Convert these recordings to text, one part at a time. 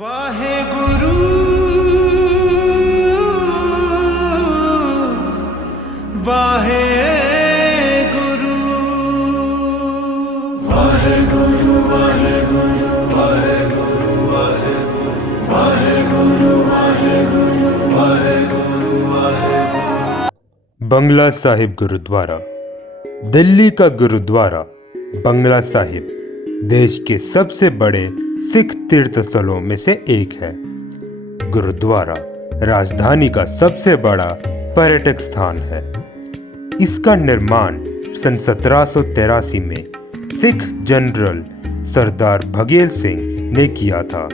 वाहेगुरु वाहेगुरु वाहेगुरु वाहेगुरु वाहेगुरु वाहेगुरु वाहेगुरु वाहेगुरु वाहेगुरु। बंगला साहिब गुरुद्वारा। दिल्ली का गुरुद्वारा बंगला साहिब देश के सबसे बड़े सिख तीर्थ स्थलों में से एक है। गुरुद्वारा राजधानी का सबसे बड़ा पर्यटक स्थान है। इसका निर्माण सन 1783 में सिख जनरल सरदार भगेल सिंह ने किया था।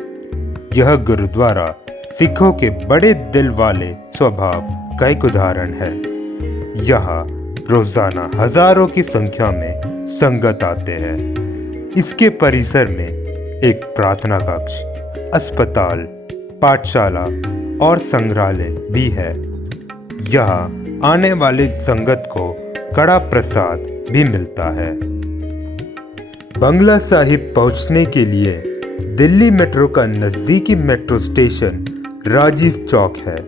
यह गुरुद्वारा सिखों के बड़े दिल वाले स्वभाव का एक उदाहरण है। यहाँ रोजाना हजारों की संख्या में संगत आते हैं। इसके परिसर में एक प्रार्थना कक्ष, अस्पताल, पाठशाला और संग्रहालय भी है। यहाँ आने वाले संगत को कड़ा प्रसाद भी मिलता है। बंगला साहिब पहुंचने के लिए दिल्ली मेट्रो का नजदीकी मेट्रो स्टेशन राजीव चौक है।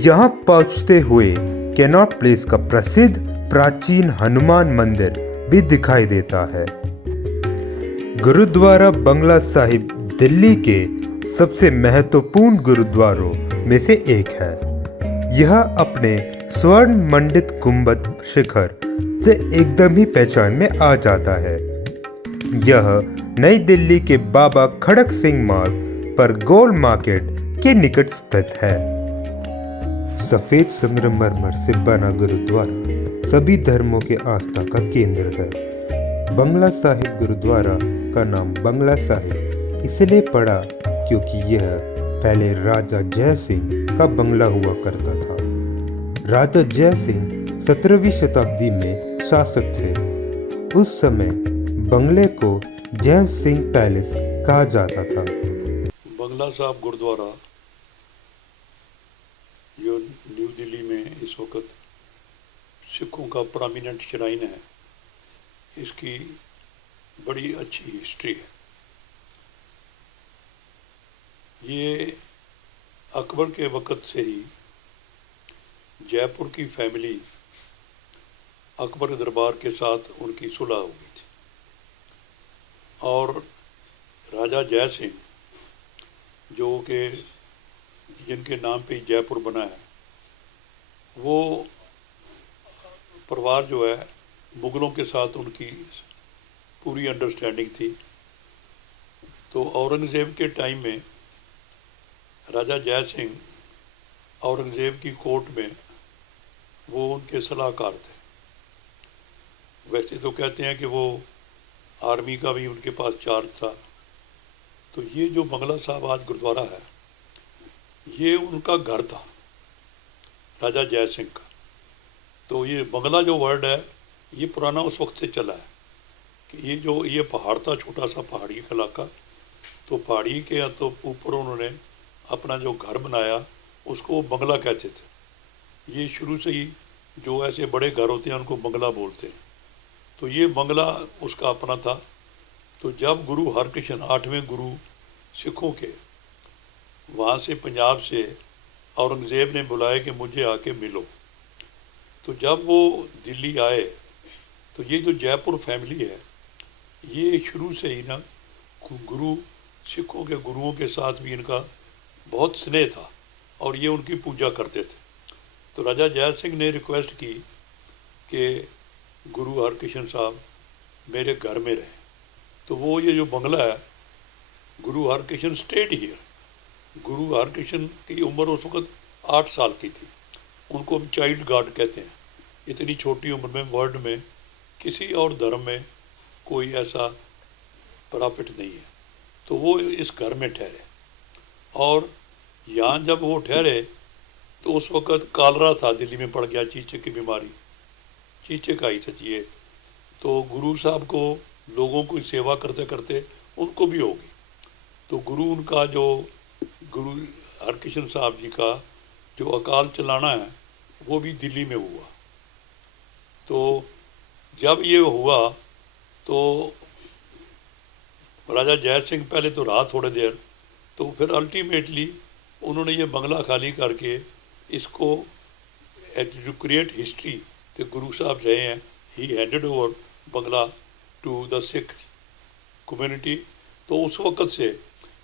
यहाँ पहुंचते हुए कैनॉट प्लेस का प्रसिद्ध प्राचीन हनुमान मंदिर भी दिखाई देता है। गुरुद्वारा बंगला साहिब दिल्ली के सबसे महत्वपूर्ण गुरुद्वारों में से एक है। यह अपने स्वर्ण मंडित गुंबद शिखर से एकदम ही पहचान में आ जाता है। यह नई दिल्ली के बाबा खड़क सिंह मार्ग पर गोल मार्केट के निकट स्थित है। सफेद संगमरमर से बना गुरुद्वारा सभी धर्मों के आस्था का केंद्र है। बंगला साहिब गुरुद्वारा का नाम बंगला साहिब इसलिए पड़ा क्योंकि यह पहले राजा जय सिंह का बंगला हुआ करता था। राजा जय सिंह 17वीं शताब्दी में शासक थे। उस समय बंगले को जय सिंह पैलेस कहा जाता था। बंगला साहिब गुरुद्वारा जो न्यू दिल्ली में इस वक्त सिखों का प्रोमिनेंट श्राइन है, इसकी बड़ी अच्छी हिस्ट्री है। ये अकबर के वक़्त से ही जयपुर की फैमिली अकबर के दरबार के साथ उनकी सुलह हो गई थी और राजा जय सिंह जो कि जिनके नाम पे जयपुर बना है, वो परिवार जो है मुग़लों के साथ उनकी पूरी अंडरस्टैंडिंग थी। तो औरंगज़ेब के टाइम में राजा जय सिंह औरंगज़ेब की कोर्ट में वो उनके सलाहकार थे। वैसे तो कहते हैं कि वो आर्मी का भी उनके पास चार्ज था। तो ये जो बंगला साहिब आज गुरुद्वारा है, ये उनका घर था राजा जय सिंह का। तो ये बंगला जो वर्ड है ये पुराना उस वक्त से चला है कि ये पहाड़ था, छोटा सा पहाड़ी इलाका। तो पहाड़ी के तो ऊपर उन्होंने अपना जो घर बनाया उसको वो बंगला कहते थे। ये शुरू से ही जो ऐसे बड़े घर होते हैं उनको बंगला बोलते हैं। तो ये बंगला उसका अपना था। तो जब गुरु हरकृष्ण 8वें गुरु सिखों के वहाँ से पंजाब से औरंगज़ेब ने बुलाया कि मुझे आके मिलो। तो जब वो दिल्ली आए तो ये जो जयपुर फैमिली है ये शुरू से ही ना गुरु सिखों के गुरुओं के साथ भी इनका बहुत स्नेह था और ये उनकी पूजा करते थे। तो राजा जय सिंह ने रिक्वेस्ट की कि गुरु हरकृष्ण साहब मेरे घर में रहें। तो वो ये जो बंगला है, गुरु हरकृष्ण स्टेड हियर। गुरु हरकृष्ण की उम्र उस वक्त 8 साल की थी। उनको हम चाइल्ड गार्ड कहते हैं। इतनी छोटी उम्र में वर्ल्ड में किसी और धर्म में कोई ऐसा प्रॉफिट नहीं है। तो वो इस घर में ठहरे और यहाँ जब वो ठहरे तो उस वक़्त कालरा था, दिल्ली में पड़ गया, चीचक की बीमारी, चीचक आई थी ये। तो गुरु साहब को लोगों की सेवा करते करते उनको भी होगी। तो गुरु उनका जो गुरु हरकृष्ण साहब जी का जो अकाल चलाना है वो भी दिल्ली में हुआ। तो जब ये हुआ तो राजा जय सिंह पहले तो रहा थोड़े देर, तो फिर अल्टीमेटली उन्होंने ये बंगला खाली करके इसको टू क्रिएट हिस्ट्री तो गुरु साहब रहे हैं, he handed over bungalow to the Sikh community. तो उस वक़्त से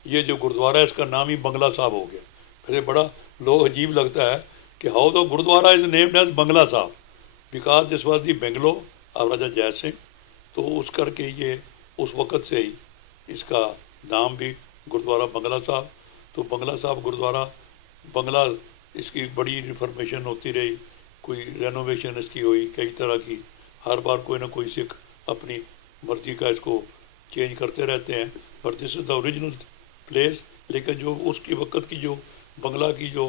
ये जो गुरुद्वारा है इसका नाम ही बंगला साहब हो गया। फिर बड़ा लोग अजीब लगता है कि how the gurudwara is named as Bangla Sahib because this was the bungalow of Raja Jai Singh. तो उस करके ये उस वक़्त से ही इसका नाम भी गुरुद्वारा बंगला साहब। तो बंगला साहब गुरुद्वारा बंगला, इसकी बड़ी रिफॉर्मेशन होती रही, कोई रेनोवेशन इसकी हुई कई तरह की, हर बार कोई ना कोई सिख अपनी मर्जी का इसको चेंज करते रहते हैं, but this is the original place. लेकिन जो उसकी वक़्त की जो बंगला की जो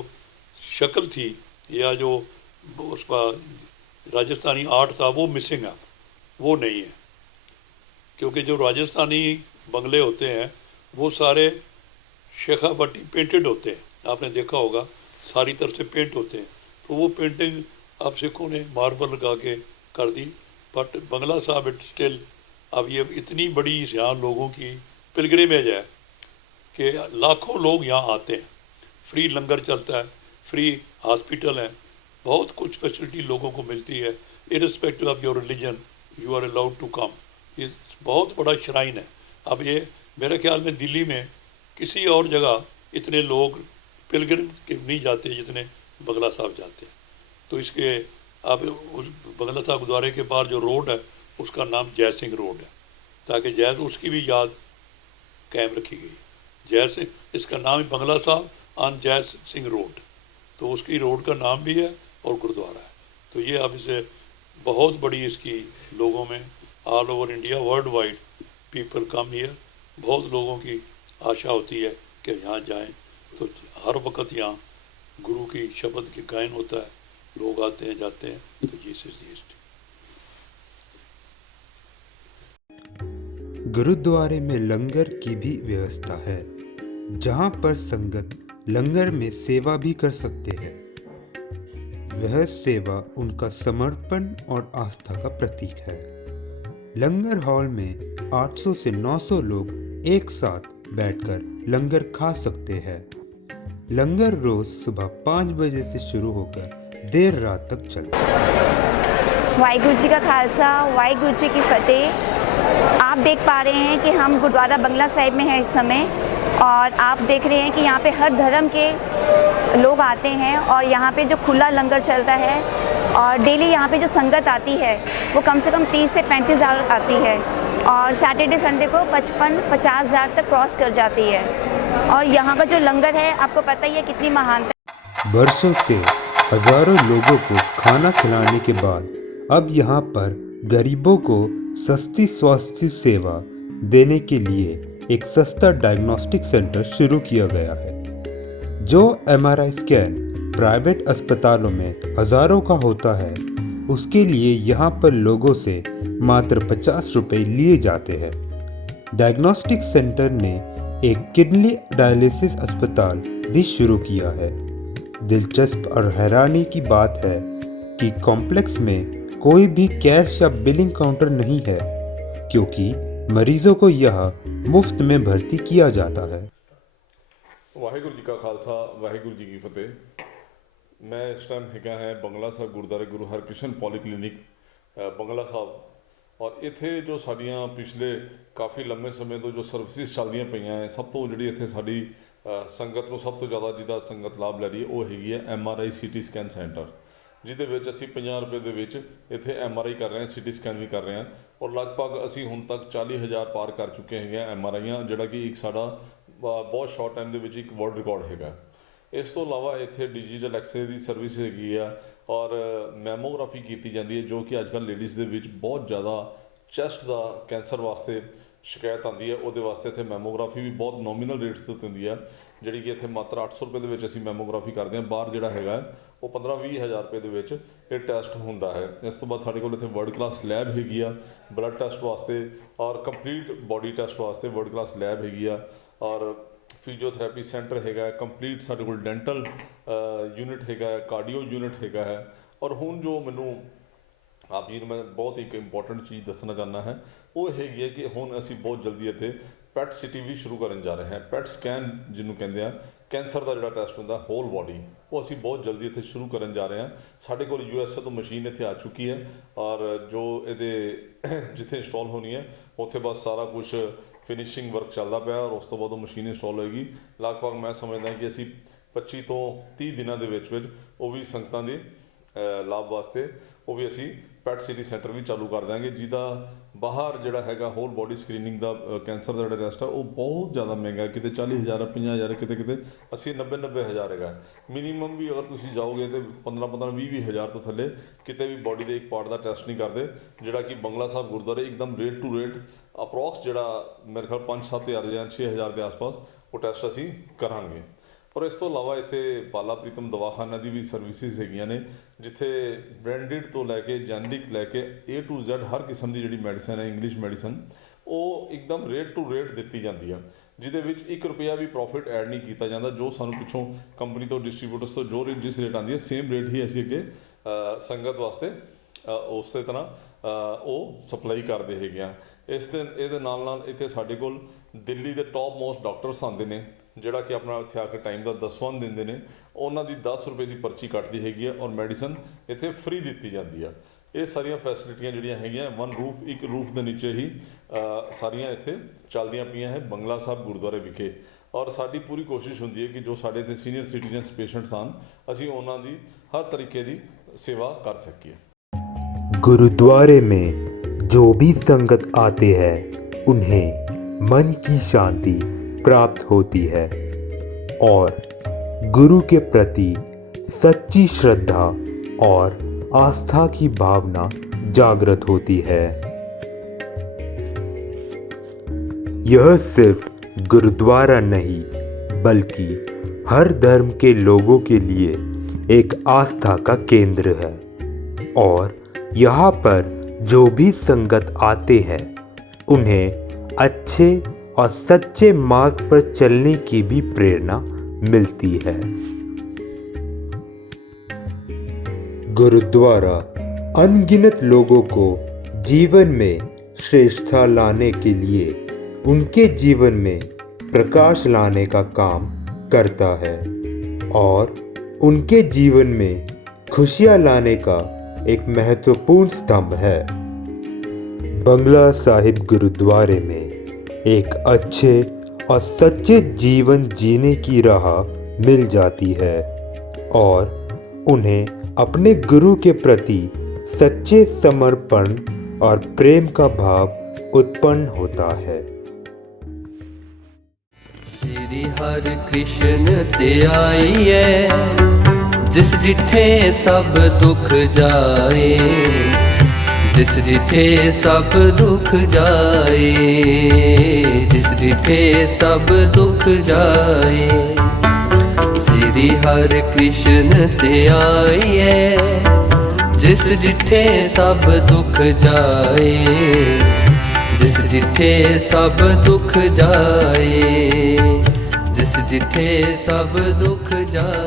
शक्ल थी या जो उसका राजस्थानी आर्ट था वो मिसिंग है, वो नहीं है। क्योंकि जो राजस्थानी बंगले होते हैं वो सारे शेखावटी पेंटेड होते हैं, आपने देखा होगा सारी तरफ से पेंट होते हैं। तो वो पेंटिंग अब सिखों ने मार्बल लगा के कर दी, बट बंगला साहब इट स्टिल, अब ये इतनी बड़ी यहाँ लोगों की पिलग्रिमेज है कि लाखों लोग यहाँ आते हैं, फ्री लंगर चलता है, फ्री हॉस्पिटल है, बहुत कुछ फैसिलिटी लोगों को मिलती है, irrespective of your religion you are allowed to come. ये बहुत बड़ा श्राइन है। अब ये मेरे ख्याल में दिल्ली में किसी और जगह इतने लोग पिलग्रिम के नहीं जाते जितने बंगला साहब जाते हैं। तो इसके अब उस बंगला साहब गुरुद्वारे के पार जो रोड है उसका नाम जय सिंह रोड है, ताकि जय उसकी भी याद कायम रखी गई। जय सिंह, इसका नाम ही बंगला साहब ऑन जय सिंह रोड, तो उसकी रोड का नाम भी है और गुरुद्वारा है। तो ये अब इसे बहुत बड़ी इसकी लोगों में all over India world wide people come here, बहुत लोगों की आशा होती है कि यहाँ जाएं। तो हर वक्त यहाँ गुरु की शब्द की गायन होता है, लोग आते हैं जाते हैं। तो जीसस जीसस गुरुद्वारे में लंगर की भी व्यवस्था है, जहां पर संगत लंगर में सेवा भी कर सकते हैं। वह सेवा उनका समर्पण और आस्था का प्रतीक है। लंगर हॉल में 800 से 900 लोग एक साथ बैठकर लंगर खा सकते हैं। लंगर रोज सुबह 5 बजे से शुरू होकर देर रात तक चलता है। वाहिगुरु जी का खालसा, वाहिगुरु जी की फतेह। आप देख पा रहे हैं कि हम गुरुद्वारा बंगला साहिब में हैं इस समय, और आप देख रहे हैं कि यहाँ पे हर धर्म के लोग आते हैं और यहाँ पे जो खुला लंगर चलता है, और डेली यहाँ पे जो संगत आती है वो कम से कम 30 से 35 हज़ार आती है, और सैटरडे संडे को 55-50 हज़ार तक क्रॉस कर जाती है। और यहाँ का जो लंगर है आपको पता ही है कितनी महानता। बरसों से हजारों लोगों को खाना खिलाने के बाद अब यहाँ पर गरीबों को सस्ती स्वास्थ्य सेवा देने के लिए एक सस्ता डायग्नोस्टिक सेंटर शुरू किया गया है। जो एमआरआई स्कैन प्राइवेट अस्पतालों में हजारों का होता है, उसके लिए यहाँ पर लोगों से मात्र 50 रुपये लिए जाते हैं। डायग्नोस्टिक सेंटर ने एक किडनी डायलिसिस अस्पताल भी शुरू किया है। दिलचस्प और हैरानी की बात है कि कॉम्प्लेक्स में कोई भी कैश या बिलिंग काउंटर नहीं है, क्योंकि मरीजों को यह मुफ्त में भर्ती किया जाता है। वाहिगुरु जी का खालसा, वाहिगुरु जी की फतेह। मैं इस टाइम हैगा है बंगला ਸਾਹਿਬ ਗੁਰਦੁਆਰੇ ਗੁਰੂ ਹਰਕ੍ਰਿਸ਼ਨ ਪੋਲੀਕਲੀਨਿਕ बंगला ਸਾਹਿਬ, और ਇੱਥੇ जो ਸਾਡੀਆਂ ਪਿਛਲੇ ਕਾਫੀ ਲੰਮੇ ਸਮੇਂ ਤੋਂ ਜੋ ਸਰਵਿਸਿਜ਼ ਚੱਲਦੀਆਂ ਪਈਆਂ ਹੈ, ਸਭ ਤੋਂ ਜਿਹੜੀ ਇੱਥੇ ਸਾਡੀ ਸੰਗਤ ਨੂੰ ਸਭ ਤੋਂ ਜ਼ਿਆਦਾ ਜਿਹਦਾ ਸੰਗਤ ਲਾਭ ਲੈ ਰਹੀ ਹੈ ਉਹ ਹੈਗੀ ਹੈ MRI CT ਸਕੈਨ ਸੈਂਟਰ, ਜਿਹਦੇ ਵਿੱਚ ਅਸੀਂ 50 ਰੁਪਏ ਦੇ ਵਿੱਚ ਇੱਥੇ MRI ਕਰ ਰਹੇ ਹਾਂ, CT ਸਕੈਨ ਵੀ ਕਰ ਰਹੇ ਹਾਂ, ਔਰ ਲਗਭਗ ਅਸੀਂ ਹੁਣ ਤੱਕ 40,000 ਪਾਰ ਕਰ ਚੁੱਕੇ ਹੈਗੇ ਆ MRIਆਂ, ਜਿਹੜਾ ਕਿ ਇੱਕ ਸਾਡਾ ਬਹੁਤ ਸ਼ਾਰਟ ਟਾਈਮ ਦੇ ਵਿੱਚ ਇੱਕ ਵਰਲਡ ਰਿਕਾਰਡ ਹੈਗਾ। ਇਸ ਤੋਂ ਇਲਾਵਾ ਇੱਥੇ ਡਿਜੀਟਲ ਐਕਸਰੇ ਦੀ ਸਰਵਿਸ ਹੈਗੀ ਆ, ਔਰ ਮੈਮੋਗ੍ਰਾਫੀ ਕੀਤੀ ਜਾਂਦੀ ਹੈ, ਜੋ ਕਿ ਅੱਜ ਕੱਲ੍ਹ ਲੇਡੀਜ਼ ਦੇ ਵਿੱਚ ਬਹੁਤ ਜ਼ਿਆਦਾ ਚੈਸਟ ਦਾ ਕੈਂਸਰ ਵਾਸਤੇ ਸ਼ਿਕਾਇਤ ਆਉਂਦੀ ਹੈ। ਉਹਦੇ ਵਾਸਤੇ ਇੱਥੇ ਮੈਮੋਗ੍ਰਾਫੀ ਵੀ ਬਹੁਤ ਨੋਮੀਨਲ ਰੇਟਸ 'ਤੇ ਹੁੰਦੀ ਹੈ, ਜਿਹੜੀ ਕਿ ਇੱਥੇ ਮਾਤਰ 800 ਰੁਪਏ ਦੇ ਵਿੱਚ ਅਸੀਂ ਮੈਮੋਗ੍ਰਾਫੀ ਕਰਦੇ ਹਾਂ। ਬਾਹਰ ਜਿਹੜਾ ਹੈਗਾ ਉਹ 15-20 ਹਜ਼ਾਰ ਰੁਪਏ ਦੇ ਵਿੱਚ ਇਹ ਟੈਸਟ ਹੁੰਦਾ ਹੈ। ਇਸ ਤੋਂ ਬਾਅਦ ਸਾਡੇ ਕੋਲ ਇੱਥੇ ਵਰਲਡ ਕਲਾਸ ਲੈਬ ਹੈਗੀ ਆ ਬਲੱਡ ਟੈਸਟ ਵਾਸਤੇ, ਔਰ ਕੰਪਲੀਟ ਬੋਡੀ ਟੈਸਟ ਵਾਸਤੇ ਵਰਲਡ ਕਲਾਸ ਲੈਬ ਹੈਗੀ ਆ, ਔਰ ਫਿਜ਼ੀਓਥੈਰੇਪੀ ਸੈਂਟਰ ਹੈਗਾ, ਕੰਪਲੀਟ ਸਾਡੇ ਕੋਲ ਡੈਂਟਲ ਯੂਨਿਟ ਹੈਗਾ, ਕਾਰਡੀਓ ਯੂਨਿਟ ਹੈਗਾ ਹੈ। ਔਰ ਹੁਣ ਜੋ ਮੈਨੂੰ ਆਪ ਜੀ ਨੂੰ ਮੈਂ ਬਹੁਤ ਇੱਕ ਇੰਪੋਰਟੈਂਟ ਚੀਜ਼ ਦੱਸਣਾ ਚਾਹੁੰਦਾ ਹੈ ਉਹ ਹੈਗੀ ਹੈ ਕਿ ਹੁਣ ਅਸੀਂ ਬਹੁਤ ਜਲਦੀ ਇੱਥੇ ਪੈਟ ਸਿਟੀ ਵੀ ਸ਼ੁਰੂ ਕਰਨ ਜਾ ਰਹੇ ਹਾਂ। ਪੈਟ ਸਕੈਨ ਜਿਹਨੂੰ ਕਹਿੰਦੇ ਆ, ਕੈਂਸਰ ਦਾ ਜਿਹੜਾ ਟੈਸਟ ਹੁੰਦਾ ਹੋਲ ਬਾਡੀ, ਉਹ ਅਸੀਂ ਬਹੁਤ ਜਲਦੀ ਇੱਥੇ ਸ਼ੁਰੂ ਕਰਨ ਜਾ ਰਹੇ ਹਾਂ। ਸਾਡੇ ਕੋਲ USA ਤੋਂ ਮਸ਼ੀਨ ਇੱਥੇ ਆ ਚੁੱਕੀ ਹੈ ਔਰ ਜੋ ਇਹਦੇ ਜਿੱਥੇ ਇੰਸਟਾਲ ਹੋਣੀ ਹੈ ਉੱਥੇ ਬਸ ਸਾਰਾ ਕੁਝ ਫਿਨਿਸ਼ਿੰਗ ਵਰਕ ਚੱਲਦਾ ਪਿਆ ਔਰ ਉਸ ਤੋਂ ਬਾਅਦ ਉਹ ਮਸ਼ੀਨ ਇੰਸਟਾਲ ਹੋਏਗੀ। ਲਗਭਗ ਮੈਂ ਸਮਝਦਾ ਕਿ ਅਸੀਂ 25 ਤੋਂ 30 ਦਿਨਾਂ ਦੇ ਵਿੱਚ ਉਹ ਵੀ ਸੰਗਤਾਂ ਦੇ ਲਾਭ ਵਾਸਤੇ ਉਹ ਵੀ ਅਸੀਂ ਪੈਟ ਸਿਟੀ ਸੈਂਟਰ ਵੀ ਚਾਲੂ ਕਰ ਦਾਂਗੇ, ਜਿਹਦਾ ਬਾਹਰ ਜਿਹੜਾ ਹੈਗਾ ਹੋਲ ਬੋਡੀ ਸਕਰੀਨਿੰਗ ਦਾ ਕੈਂਸਰ ਦਾ ਜਿਹੜਾ ਟੈਸਟ ਆ ਉਹ ਬਹੁਤ ਜ਼ਿਆਦਾ ਮਹਿੰਗਾ, ਕਿਤੇ 40,000 50,000, ਕਿਤੇ 80 90 ਹਜ਼ਾਰ ਹੈਗਾ। ਮਿਨੀਮਮ ਵੀ ਅਗਰ ਤੁਸੀਂ ਜਾਓਗੇ ਤਾਂ 15 20 ਹਜ਼ਾਰ ਤੋਂ ਥੱਲੇ ਕਿਤੇ ਵੀ ਬੋਡੀ ਦੇ ਇੱਕ ਪਾਰਟ ਦਾ ਟੈਸਟ ਨਹੀਂ ਕਰਦੇ, ਜਿਹੜਾ ਕਿ ਬੰਗਲਾ ਸਾਹਿਬ ਗੁਰਦੁਆਰੇ ਇੱਕਦਮ ਰੇਟ ਟੂ ਰੇਟ ਅਪਰੋਕਸ ਜਿਹੜਾ ਮੇਰੇ ਖਿਆਲ 5-7 ਹਜ਼ਾਰ ਜਾਂ 6 ਹਜ਼ਾਰ ਦੇ ਆਸ-ਪਾਸ ਉਹ ਟੈਸਟ ਅਸੀਂ ਕਰਾਂਗੇ। ਔਰ ਇਸ ਤੋਂ ਇਲਾਵਾ ਇੱਥੇ ਬਾਲਾ ਪ੍ਰੀਤਮ ਦਵਾਖਾਨਾ ਦੀ ਵੀ ਸਰਵਿਸਿਜ਼ ਹੈਗੀਆਂ ਨੇ, ਜਿੱਥੇ ਬ੍ਰਾਂਡਡ ਤੋਂ ਲੈ ਕੇ ਜੈਨਰਿਕ ਲੈ ਕੇ A to Z ਹਰ ਕਿਸਮ ਦੀ ਜਿਹੜੀ ਮੈਡੀਸਨ ਹੈ, ਇੰਗਲਿਸ਼ ਮੈਡੀਸਨ, ਉਹ ਇੱਕਦਮ ਰੇਟ ਟੂ ਰੇਟ ਦਿੱਤੀ ਜਾਂਦੀ ਆ, ਜਿਹਦੇ ਵਿੱਚ 1 ਰੁਪਿਆ ਵੀ ਪ੍ਰੋਫਿਟ ਐਡ ਨਹੀਂ ਕੀਤਾ ਜਾਂਦਾ। ਜੋ ਸਾਨੂੰ ਪਿੱਛੋਂ ਕੰਪਨੀ ਤੋਂ ਡਿਸਟਰੀਬਿਊਟਰਸ ਤੋਂ ਜੋ ਜਿਸ ਰੇਟ ਆਉਂਦੀ ਹੈ ਸੇਮ ਰੇਟ ਹੀ ਅਸੀਂ ਅੱਗੇ ਸੰਗਤ ਵਾਸਤੇ ਉਸੇ ਤਰ੍ਹਾਂ ਉਹ ਸਪਲਾਈ ਕਰਦੇ ਹੈਗੇ ਆ। ਇਹਦੇ ਨਾਲ ਇੱਥੇ ਸਾਡੇ ਕੋਲ ਦਿੱਲੀ ਦੇ ਟੌਪ ਮੋਸਟ ਡਾਕਟਰਸ ਆਉਂਦੇ ਨੇ, ਜਿਹੜਾ ਕਿ ਆਪਣਾ ਇੱਥੇ ਆ ਕੇ ਟਾਈਮ ਦਾ ਦਸਵੰਧ ਦਿੰਦੇ ਨੇ। ਉਹਨਾਂ ਦੀ 10 ਰੁਪਏ ਦੀ ਪਰਚੀ ਕੱਟਦੀ ਹੈਗੀ ਆ ਔਰ ਮੈਡੀਸਨ ਇੱਥੇ ਫ੍ਰੀ ਦਿੱਤੀ ਜਾਂਦੀ ਆ। ਇਹ ਸਾਰੀਆਂ ਫੈਸਿਲਿਟੀਆਂ ਜਿਹੜੀਆਂ ਹੈਗੀਆਂ ਇੱਕ ਰੂਫ ਦੇ ਨੀਚੇ ਹੀ ਸਾਰੀਆਂ ਇੱਥੇ ਚੱਲਦੀਆਂ ਪਈਆਂ ਹੈ ਬੰਗਲਾ ਸਾਹਿਬ ਗੁਰਦੁਆਰੇ ਵਿਖੇ। ਔਰ ਸਾਡੀ ਪੂਰੀ ਕੋਸ਼ਿਸ਼ ਹੁੰਦੀ ਹੈ ਕਿ ਜੋ ਸਾਡੇ ਇੱਥੇ ਸੀਨੀਅਰ ਸਿਟੀਜ਼ਨਸ ਪੇਸ਼ੈਂਟਸ ਹਨ, ਅਸੀਂ ਉਹਨਾਂ ਦੀ हर तरीके की सेवा कर सकिए। गुरुद्वारे में जो भी संगत आते हैं उन्हें मन की शांति प्राप्त होती है और गुरु के प्रति सच्ची श्रद्धा और आस्था की भावना जागृत होती है। यह सिर्फ गुरुद्वारा नहीं बल्कि हर धर्म के लोगों के लिए एक आस्था का केंद्र है और यहाँ पर जो भी संगत आते हैं उन्हें अच्छे और सच्चे मार्ग पर चलने की भी प्रेरणा मिलती है। गुरुद्वारा अनगिनत लोगों को जीवन में श्रेष्ठता लाने के लिए उनके जीवन में प्रकाश लाने का काम करता है और उनके जीवन में खुशियां लाने का एक महत्वपूर्ण स्तंभ है। बंगला साहिब गुरुद्वारे में एक अच्छे और सच्चे जीवन जीने की राह मिल जाती है और उन्हें अपने गुरु के प्रति सच्चे समर्पण और प्रेम का भाव उत्पन्न होता है। श्री हर कृष्ण ते आइए जिस डिठे सब दुख जाए, जिस डिठे सब दुख जाए, जिस डिठे सब दुख जाए। श्री हर कृष्ण ते आइए जिस डिठे सब दुख जाए, जिस डिठे सब दुख जाए, जिस डिठे सब दुख जाए।